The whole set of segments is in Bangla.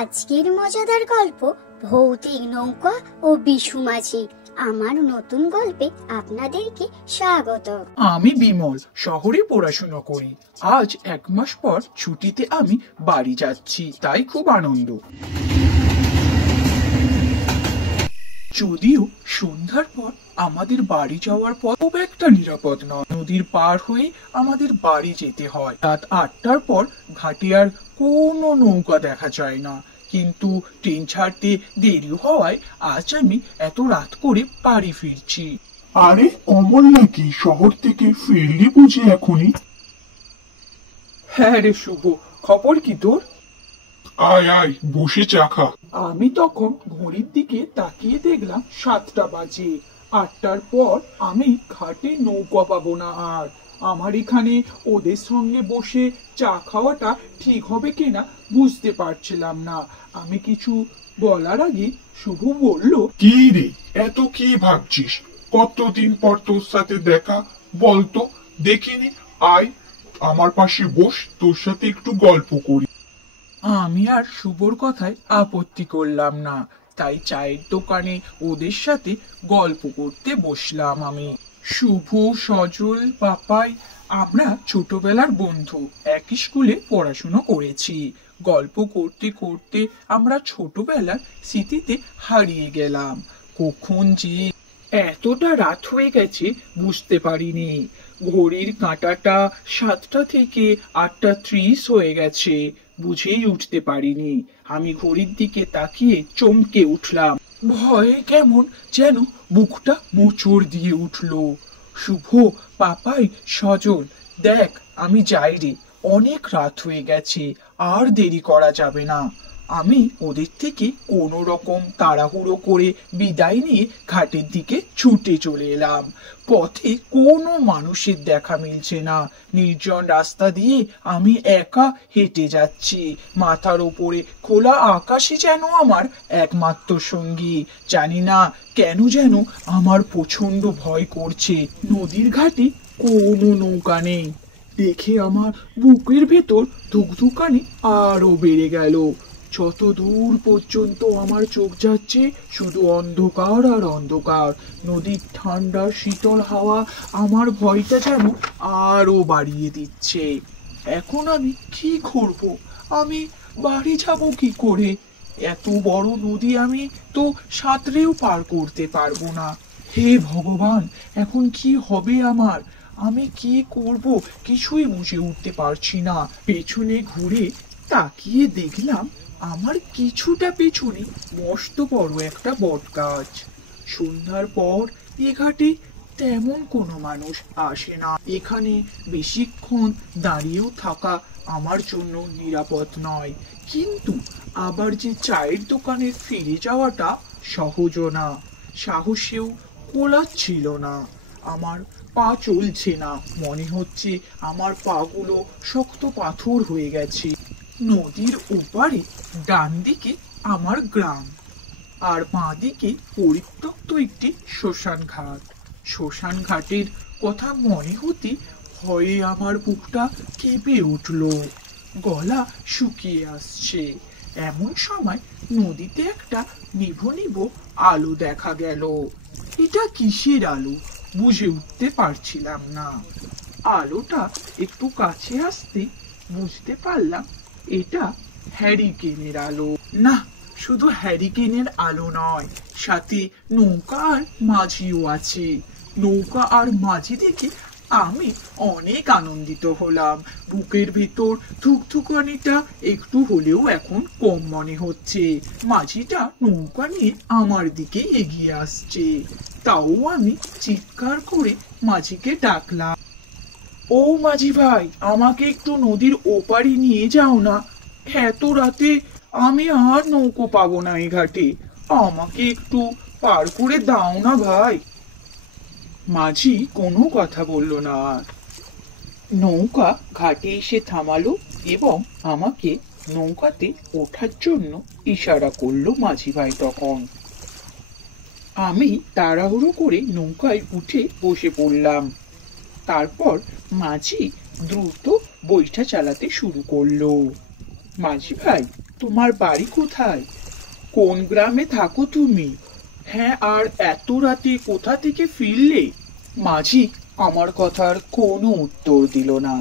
আজকের মজাদার গল্প ভৌতিক নৌকা ও বিশু মাঝি। আমার নতুন গল্পে আপনাদেরকে স্বাগত। আমি বিমল, শহরে পড়াশোনা করি। আজ 1 মাস পর ছুটিতে আমি বাড়ি যাচ্ছি, তাই খুব আনন্দ। যদিও সন্ধ্যার পর আমাদের বাড়ি যাওয়ার পথ খুব একটা নিরাপদ নয়। নদীর পার হয়ে আমাদের বাড়ি যেতে হয়। রাত 8টার পর ঘাটে আর কোনো নৌকা দেখা যায় না, কিন্তু ট্রেন ছাড়তে দেরি হওয়ায় আজ আমি এত রাত করে বাড়ি ফিরছি। আরে অমল নাকি? শহর থেকে ফিরলি বুঝি এখনই? হ্যাঁ রে শুভ, খবর কি তোর? আয় আয়, বসে চা খা। আমি তখন ঘড়ির দিকে তাকিয়ে দেখলাম 7টা বাজে। 8টার পর আমি ঘাটে নৌকা পাবো না আর। আমার এখানে ওদের সঙ্গে বসে চা খাওয়াটা ঠিক হবে কিনা বুঝতে পারছিলাম না। আমি কিছু বলার আগে শুভ বলল, কি রে, এত কি ভাবছিস? কতদিন পর তোর সাথে দেখা, বলতো দেখিনি। আয় আমার পাশে বস, তোর সাথে একটু গল্প করি। আমি আর শুভর কথায় আপত্তি করলাম না, তাই চায়ের দোকানে ওদের সাথে গল্প করতে বসলাম। আমি, শুভ, সজল, পাপাই আমরা ছোটবেলার বন্ধু, একই স্কুলে পড়াশোনা করেছি। গল্প করতে করতে আমরা ছোটবেলার স্মৃতিতে হারিয়ে গেলাম। কখন যে এতটা রাত হয়ে গেছে বুঝতে পারিনি। ঘড়ির কাঁটাটা 7টা থেকে 8:30 হয়ে গেছে, বুঝেই উঠতে পারিনি। আমি ঘড়ির দিকে তাকিয়ে চমকে উঠলাম। ভয়ে কেমন যেন বুকটা মোচড় দিয়ে উঠলো। শুভ, পাপাই, সজল, দেখ আমি যাই রে, অনেক রাত হয়ে গেছে, আর দেরি করা যাবে না। আমি ওদের থেকে কোনো রকম তাড়াহুড়ো করে বিদায় নিয়ে ঘাটের দিকে ছুটে চলে এলাম। পথে কোনো মানুষের দেখা মিলছে না। নির্জন রাস্তা দিয়ে আমি একা হেঁটে যাচ্ছি। মাথার উপরে খোলা আকাশই যেন আমার একমাত্র সঙ্গী। জানি না কেন যেন আমার প্রচন্ড ভয় করছে। নদীর ঘাটে কোনো নৌকা নেই দেখে আমার বুকের ভেতর ধুকধুকানি আরো বেড়ে গেল। যত দূর পর্যন্ত আমার চোখ যাচ্ছে শুধু অন্ধকার আর অন্ধকার। নদীর ঠান্ডা শীতল হাওয়া আমার ভয়টা যেন আরো বাড়িয়ে দিচ্ছে। এখন আমি কি করব? আমি বাড়ি যাব কি করে? এত বড় নদী আমি তো সাঁতরেও পার করতে পারবো না। হে ভগবান, এখন কি হবে আমার? আমি কি করব কিছুই বুঝে উঠতে পারছি না। পেছনে ঘুরে তাকিয়ে দেখলাম আমার কিছুটা পেছনে মস্ত বড় একটা বট গাছ। সন্ধ্যার পর এ ঘাটে তেমন কোনো মানুষ আসে না। এখানে বেশিক্ষণ দাঁড়িয়েও থাকা আমার জন্য নিরাপদ নয়, কিন্তু আবার যে চায়ের দোকানে ফিরে যাওয়াটা সহজও না। সাহসেও কোলাচ্ছিল না। আমার পা চলছে না, মনে হচ্ছে আমার পাগুলো শক্ত পাথর হয়ে গেছে। নদীর ওপারে ডান দিকে আমার গ্রাম, আর বাঁ দিকে পরিত্যক্ত একটি শ্মশান ঘাট। শ্মশান ঘাটের কথা মনে হতে ভয়ে আমার বুকটা কেঁপে উঠল, গলা শুকিয়ে আসছে। এমন সময় নদীতে একটা নিভো নিভো আলো দেখা গেল। এটা কিসের আলো বুঝে উঠতে পারছিলাম না। আলোটা একটু কাছে আসতে বুঝতে পারলাম এটা হ্যারিকেনের আলো। না, শুধু হ্যারিকেনের আলো নয়, সাথে নৌকা আর মাঝিও আছে। নৌকা আর মাঝি দেখে আমি অনেক আনন্দিত হলাম। বুকের ভিতর ধুকধুকানিটা একটু হলেও এখন কম মনে হচ্ছে। মাঝিটা নৌকা নিয়ে আমার দিকে এগিয়ে আসছে, তাও আমি চিৎকার করে মাঝিকে ডাকলাম, ও মাঝি ভাই, আমাকে একটু নদীর ওপারে নিয়ে যাও না। এত রাতে আমি আর নৌকো পাবো না এই ঘাটে, আমাকে একটু পার করে দাও না ভাই। মাঝি কোনো কথা বলল না। আর নৌকা ঘাটে এসে থামালো এবং আমাকে নৌকাতে ওঠার জন্য ইশারা করলো মাঝি ভাই। তখন আমি তাড়াহুড়ো করে নৌকায় উঠে বসে পড়লাম। তারপর মাঝি দ্রুত বইটা চালাতে শুরু করলো। মাঝি ভাই, তোমার বাড়ি কোথায়? কোন গ্রামে থাকো তুমি? হ্যাঁ, আর এত রাতে কোথা থেকে ফিরলে? মাঝি আমার কথার কোনো উত্তর দিল না।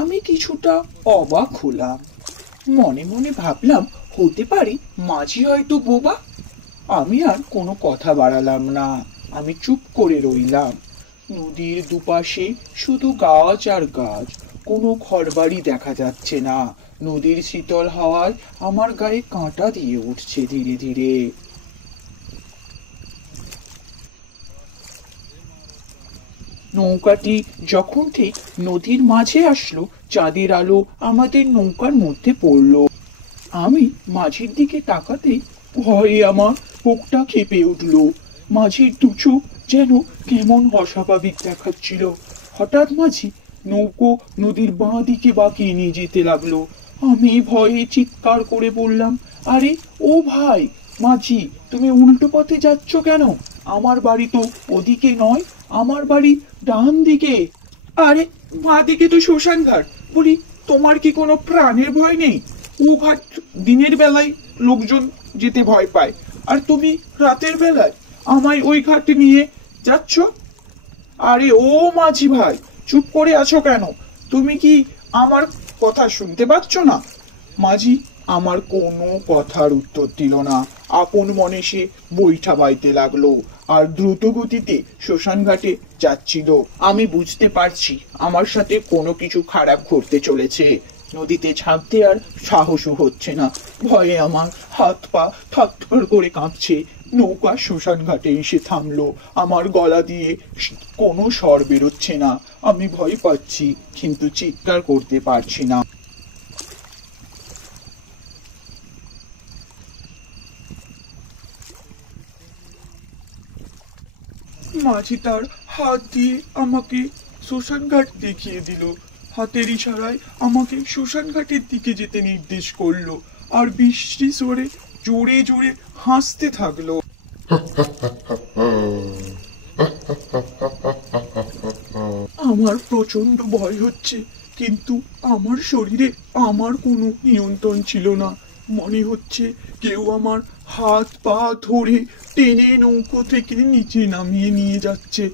আমি কিছুটা অবাক হলাম। মনে মনে ভাবলাম, হতে পারে মাঝি হয়তো বোবা। আমি আর কোনো কথা বাড়ালাম না। আমি চুপ করে রইলাম। নদীর দুপাশে শুধু গাছ আর গাছ, কোনো ঘরবাড়ি দেখা যাচ্ছে না। নদীর শীতল হাওয়ায় আমার গায়ে কাঁটা দিয়ে উঠছে ধীরে ধীরে। নৌকাটি যখন ঠিক নদীর মাঝে আসলো, চাঁদের আলো আমাদের নৌকার মধ্যে পড়লো। আমি মাঝির দিকে তাকাতে ভয়ে আমার বুকটা কেঁপে উঠল। মাঝির দু চোখ যেন কেমন অস্বাভাবিক দেখাচ্ছিল। হঠাৎ মাঝি নৌকো নদীর বাঁ দিকে বাঁকিয়ে নিয়ে যেতে লাগলো। আমি ভয়ে চিৎকার করে বললাম, আরে ও ভাই মাঝি, তুমি উল্টো পথে যাচ্ছ কেন? আমার বাড়ি তো ওদিকে নয়, আমার বাড়ি ডান দিকে। আরে বাঁ দিকে তো শ্মশান ঘাট। বলি, তোমার কি কোনো প্রাণের ভয় নেই? ও ঘাট দিনের বেলায় লোকজন যেতে ভয় পায়, আর তুমি রাতের বেলায় আমায় ওই ঘাট নিয়ে যাচ্ছ? আরে ও মাঝি ভাই, চুপ করে আছো কেন? তুমি কি আমার কথা শুনতে পাচ্ছ না? মাঝি আমার কোনো কথার উত্তর দিল না। আপন মনে সে বৈঠা বাইতে লাগলো আর দ্রুত গতিতে শ্মশান ঘাটে যাচ্ছিল। আমি বুঝতে পারছি আমার সাথে কোনো কিছু খারাপ ঘটতে চলেছে। নদীতে ঝাঁপতে আর সাহসও হচ্ছে না। ভয়ে আমার হাত পা থরথর করে কাঁপছে। নৌকা শ্মশান ঘাটে এসে থামলো। আমার গলা দিয়ে কোনো স্বর বেরোচ্ছে না। আমি ভয় পাচ্ছি, কিন্তু চিৎকার করতে পারছি না। মাঝি তার হাত দিয়ে আমাকে শ্মশান ঘাট দেখিয়ে দিল। হাতের ইশারায় আমাকে শ্মশান ঘাটের দিকে যেতে নির্দেশ করলো আর বৃষ্টি স্বরে জোরে জোরে হাসতে থাকলো। আমার প্রচন্ড ভয় হচ্ছে, কিন্তু আমার শরীরে আমার কোনো নিয়ন্ত্রণ ছিল না। মনে হচ্ছে কেউ আমার হাত পা ধরে টেনে নৌকো থেকে নিচে নামিয়ে নিয়ে যাচ্ছে।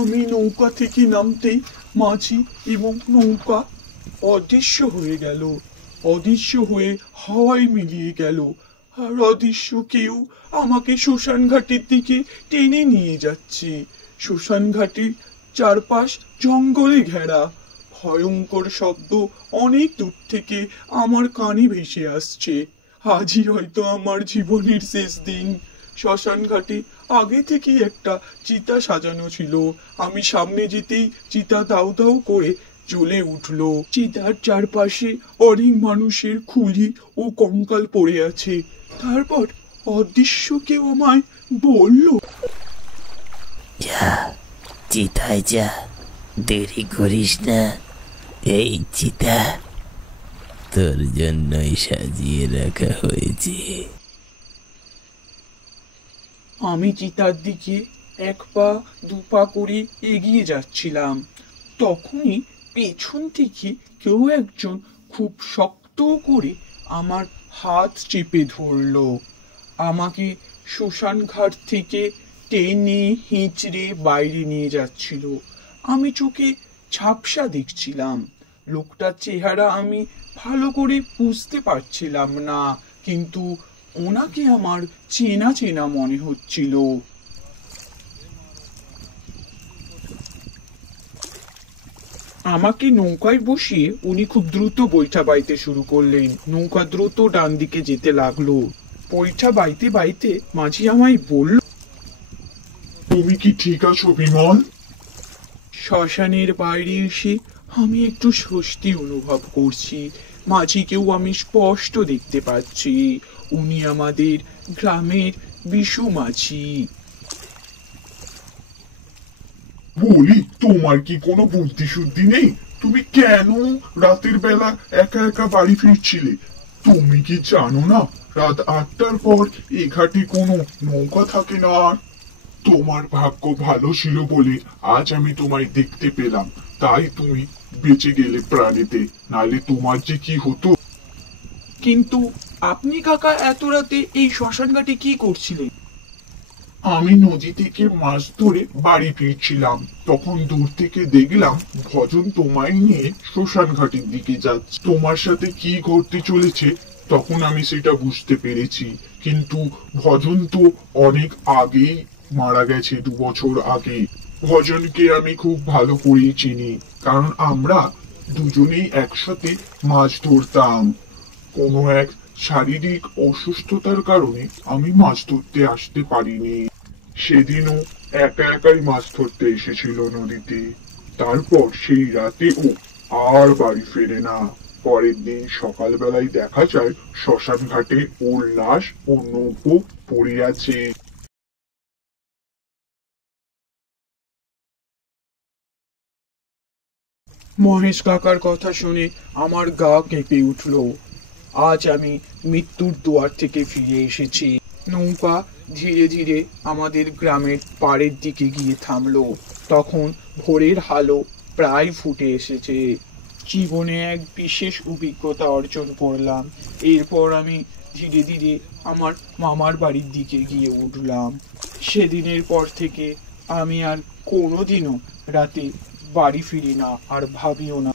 আমি নৌকা থেকে নামতেই মাঝি এবং নৌকা অদৃশ্য হয়ে গেল। অদৃশ্য হয়ে হাওয়ায় মিলিয়ে গেল, আর অদৃশ্য কেউ আমাকে শ্মশান ঘাটের দিকে টেনে নিয়ে যাচ্ছে। শ্মশান ঘাটের চারপাশ জঙ্গলে ঘেরা। ভয়ঙ্কর শব্দ অনেক দূর থেকে আমার কানে ভেসে আসছে। আজই হয়তো আমার জীবনের শেষ দিন। শ্মশান ঘাটে আগে থেকেই একটা চিতা সাজানো ছিল। আমি সামনে যেতেই চিতা দাউ দাউ করে জ্বলে উঠলো। চিতার চারপাশে অনেক মানুষের খুলি ও কঙ্কাল পড়ে আছে। তারপর অদৃশ্য কেউ আমায় বলল, যা, চিতায় যা, দেরি করিস না। এই চিতা তোর জন্যই সাজিয়ে রাখা হয়েছে। আমি চিতার দিকে এক পা দু পা করে এগিয়ে যাচ্ছিলাম। তখনই পেছন থেকে কেউ একজন খুব শক্ত করে আমার হাত চেপে ধরলো। আমাকে শ্মশান ঘাট থেকে টেনে হিঁচড়ে বাইরে নিয়ে যাচ্ছিল। আমি চোখে ঝাপসা দেখছিলাম। লোকটার চেহারা আমি ভালো করে বুঝতে পারছিলাম না, কিন্তু ওনাকে আমার চেনা চেনা মনে হচ্ছিল। আমাকে নৌকায় বসিয়ে উনি খুব দ্রুত বৈঠা বাইতে শুরু করলেন। নৌকা দ্রুত ডান দিকে যেতে লাগলো। বৈঠা বাইতে বাইতে মাঝি আমায় বলল, তুমি কি ঠিক আছো বিমল? শ্মশানের বাইরে এসে আমি একটু স্বস্তি অনুভব করছি। মাঝিকেও আমি স্পষ্ট দেখতে পাচ্ছি। উনি আমাদের গ্রামের বিশু মাঝি। বলি, তোমার কি কোনো বুদ্ধি শুদ্ধি নেই? তুমি কেন রাতের বেলা একা একা বাড়ি ফিরছিলে? তুমি কি জানো না রাত 8টার পর এ ঘাটে কোনো নৌকা থাকে না? আর তোমার ভাগ্য ভালো ছিল বলে আজ আমি তোমায় দেখতে পেলাম, তাই তুমি বেঁচে গেলে প্রাণীতে, নালে তোমার যে কি হতো। কিন্তু আপনি কাকা এত রাতে এই শ্মশান ঘাটে কি করছিলেন? আমি নদী থেকে মাছ ধরে বাড়ি ফিরছিলাম, তখন দূর থেকে দেখলাম ভজন তোমায় নিয়ে শ্মশান ঘাটের দিকে যাচ্ছে। তোমার সাথে কি ঘটতে চলেছে তখন আমি সেটা বুঝতে পেরেছি, কিন্তু ভজন তো অনেক আগেই মারা গেছে, 2 বছর আগে। ভজনকে আমি খুব ভালো করেই চিনি, কারণ আমরা দুজনেই একসাথে মাছ ধরতাম। কোনো এক শারীরিক অসুস্থতার কারণে আমি মাছ ধরতে আসতে পারিনি। সেদিনও একা একাই মাছ ধরতে এসেছিল নদীতে। তারপর সেই রাতে ও আর বাড়ি ফেরে না। পরের দিন সকালবেলায় দেখা যায় শ্মশান ঘাটে ওর লাশ ও নৌকো পড়ে আছে। মহেশ কাকার কথা শুনে আমার গা কেঁপে উঠল। আজ আমি মৃত্যুর দুয়ার থেকে ফিরে এসেছি। নৌকা ধীরে ধীরে আমাদের গ্রামের পাড়ের দিকে গিয়ে থামলো। তখন ভোরের আলো প্রায় ফুটে এসেছে। জীবনে এক বিশেষ অভিজ্ঞতা অর্জন করলাম। এরপর আমি ধীরে ধীরে আমার মামার বাড়ির দিকে গিয়ে উঠলাম। সেদিনের পর থেকে আমি আর কোনোদিনও রাতে বাড়ি ফিরি না, আর ভাবিও না।